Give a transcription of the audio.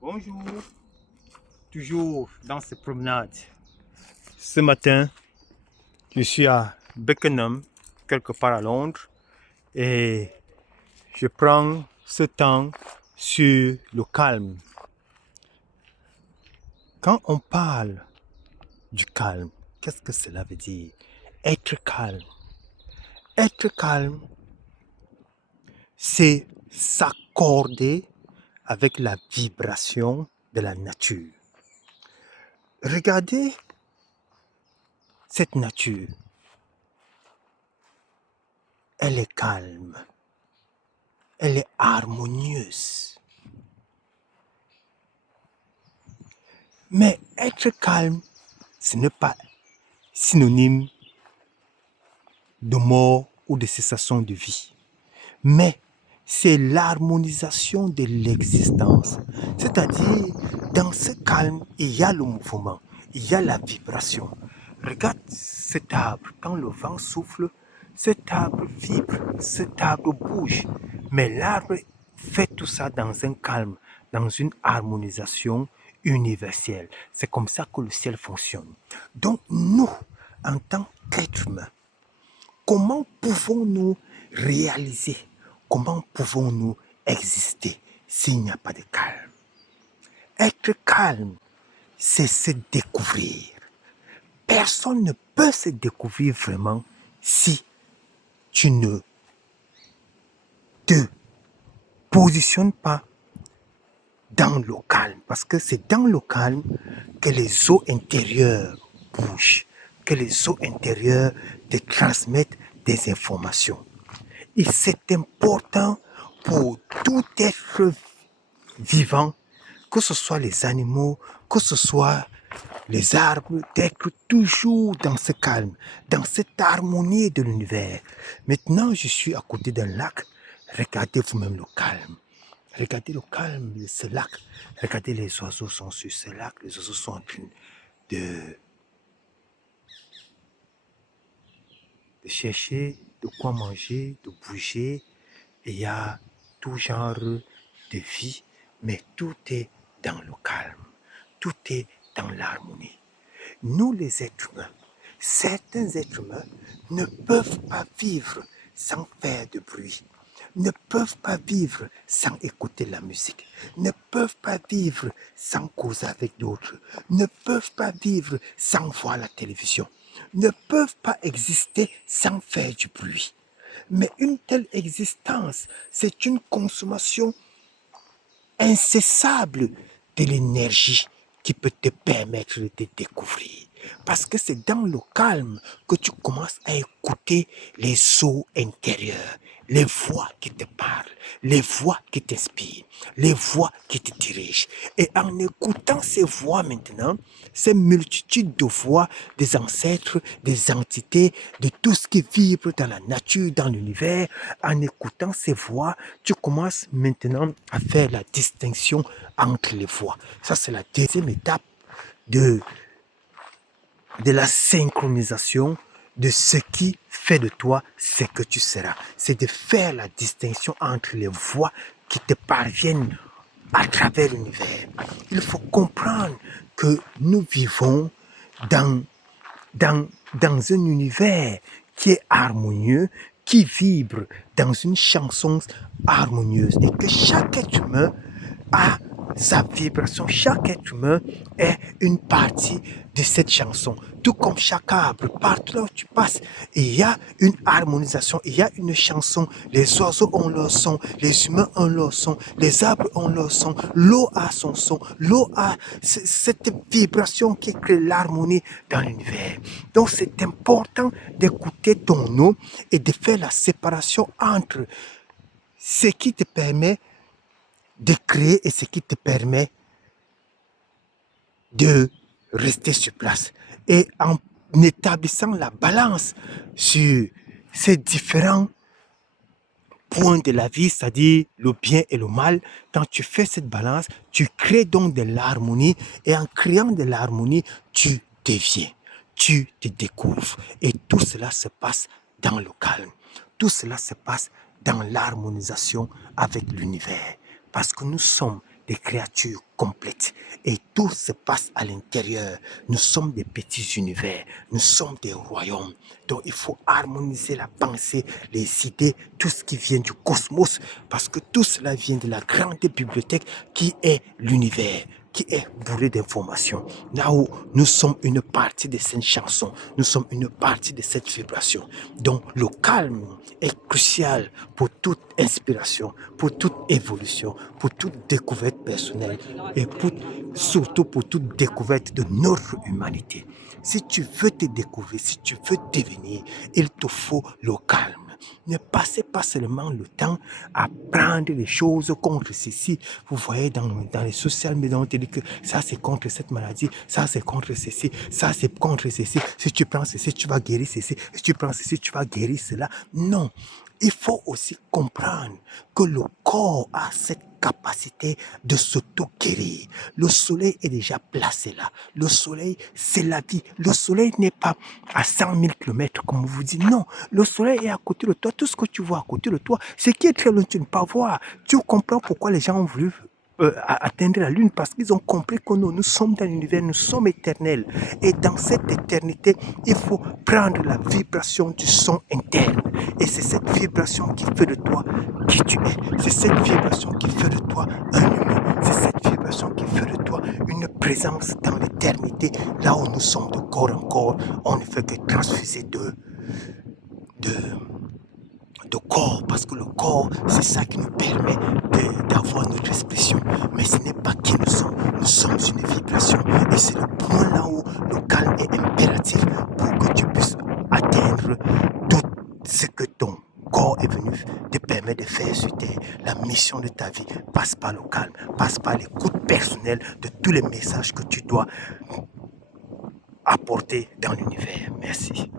Bonjour, toujours dans ces promenades. Ce matin, je suis à Beckenham, quelque part à Londres, et je prends ce temps sur le calme. Quand on parle du calme, qu'est-ce que cela veut dire? Être calme. Être calme, c'est s'accorder avec la vibration de la nature. Regardez cette nature. Elle est calme. Elle est harmonieuse. Mais être calme, ce n'est pas synonyme de mort ou de cessation de vie. Mais c'est l'harmonisation de l'existence. C'est-à-dire, dans ce calme, il y a le mouvement, il y a la vibration. Regarde cet arbre, quand le vent souffle, cet arbre vibre, cet arbre bouge. Mais l'arbre fait tout ça dans un calme, dans une harmonisation universelle. C'est comme ça que le ciel fonctionne. Donc nous, en tant qu'êtres humains, comment pouvons-nous réaliser, comment pouvons-nous exister s'il n'y a pas de calme? Être calme, c'est se découvrir. Personne ne peut se découvrir vraiment si tu ne te positionnes pas dans le calme. Parce que c'est dans le calme que les eaux intérieures bougent, que les eaux intérieures te transmettent des informations. Et c'est important pour tout être vivant, que ce soit les animaux, que ce soit les arbres, d'être toujours dans ce calme, dans cette harmonie de l'univers. Maintenant, je suis à côté d'un lac. Regardez vous-même le calme. Regardez le calme de ce lac. Regardez les oiseaux sont sur ce lac. Les oiseaux sont en train de, de chercher de quoi manger, de bouger. Et il y a tout genre de vie, mais tout est dans le calme. Tout est dans l'harmonie. Nous, les êtres humains, certains êtres humains ne peuvent pas vivre sans faire de bruit, ne peuvent pas vivre sans écouter la musique, ne peuvent pas vivre sans causer avec d'autres, ne peuvent pas vivre sans voir la télévision, ne peuvent pas exister sans faire du bruit. Mais une telle existence, c'est une consommation incessable de l'énergie qui peut te permettre de te découvrir. Parce que c'est dans le calme que tu commences à écouter les eaux intérieures, les voix qui te parlent, les voix qui t'inspirent, les voix qui te dirigent. Et en écoutant ces voix maintenant, ces multitudes de voix des ancêtres, des entités, de tout ce qui vibre dans la nature, dans l'univers, en écoutant ces voix, tu commences maintenant à faire la distinction entre les voix. Ça, c'est la deuxième étape de la synchronisation de ce qui fait de toi ce que tu seras. C'est de faire la distinction entre les voix qui te parviennent à travers l'univers. Il faut comprendre que nous vivons dans, dans un univers qui est harmonieux, qui vibre dans une chanson harmonieuse et que chaque être humain a sa vibration. Chaque être humain est une partie de cette chanson. Tout comme chaque arbre, partout là où tu passes, il y a une harmonisation, il y a une chanson. Les oiseaux ont leur son, les humains ont leur son, les arbres ont leur son, l'eau a son son, l'eau a cette vibration qui crée l'harmonie dans l'univers. Donc c'est important d'écouter ton eau et de faire la séparation entre ce qui te permet de créer et ce qui te permet de rester sur place. Et en établissant la balance sur ces différents points de la vie, c'est-à-dire le bien et le mal, quand tu fais cette balance, tu crées donc de l'harmonie et en créant de l'harmonie, tu deviens, tu te découvres. Et tout cela se passe dans le calme. Tout cela se passe dans l'harmonisation avec l'univers. Parce que nous sommes des créatures complètes. Et tout se passe à l'intérieur. Nous sommes des petits univers. Nous sommes des royaumes. Donc il faut harmoniser la pensée, les idées, tout ce qui vient du cosmos. Parce que tout cela vient de la grande bibliothèque qui est l'univers, qui est bourré d'informations. Là où nous sommes une partie de cette chanson, nous sommes une partie de cette vibration. Donc le calme est crucial pour toute inspiration, pour toute évolution, pour toute découverte personnelle et surtout pour toute découverte de notre humanité. Si tu veux te découvrir, si tu veux devenir, il te faut le calme. Ne passez pas seulement le temps à prendre les choses contre ceci. Vous voyez dans les social media, on te dit que ça c'est contre cette maladie, ça c'est contre ceci, ça c'est contre ceci. Si tu prends ceci, tu vas guérir ceci. Si tu prends ceci, tu vas guérir cela. Non. Il faut aussi comprendre que le corps a cette capacité de s'auto-guérir. Le soleil est déjà placé là. Le soleil, c'est la vie. Le soleil n'est pas à 100 000 km, comme on vous dit. Non, le soleil est à côté de toi. Tout ce que tu vois à côté de toi, ce qui est très loin, tu ne peux pas voir. Tu comprends pourquoi les gens ont voulu atteindre la lune, parce qu'ils ont compris que nous sommes dans l'univers, nous sommes éternels. Et dans cette éternité, il faut prendre la vibration du son interne. Et c'est cette vibration qui fait de toi qui tu es. C'est cette vibration qui fait de toi un humain. C'est cette vibration qui fait de toi une présence dans l'éternité. Là où nous sommes de corps en corps, on ne fait que transfuser de corps, parce que le corps, c'est ça qui nous permet d'avoir notre expression. Mais ce n'est pas qui nous sommes une vibration. Et c'est le point là où le calme est impératif pour que tu puisses atteindre tout ce que ton corps est venu te permettre de faire sur terre. La mission de ta vie passe par le calme, passe par l'écoute personnelle de tous les messages que tu dois apporter dans l'univers. Merci.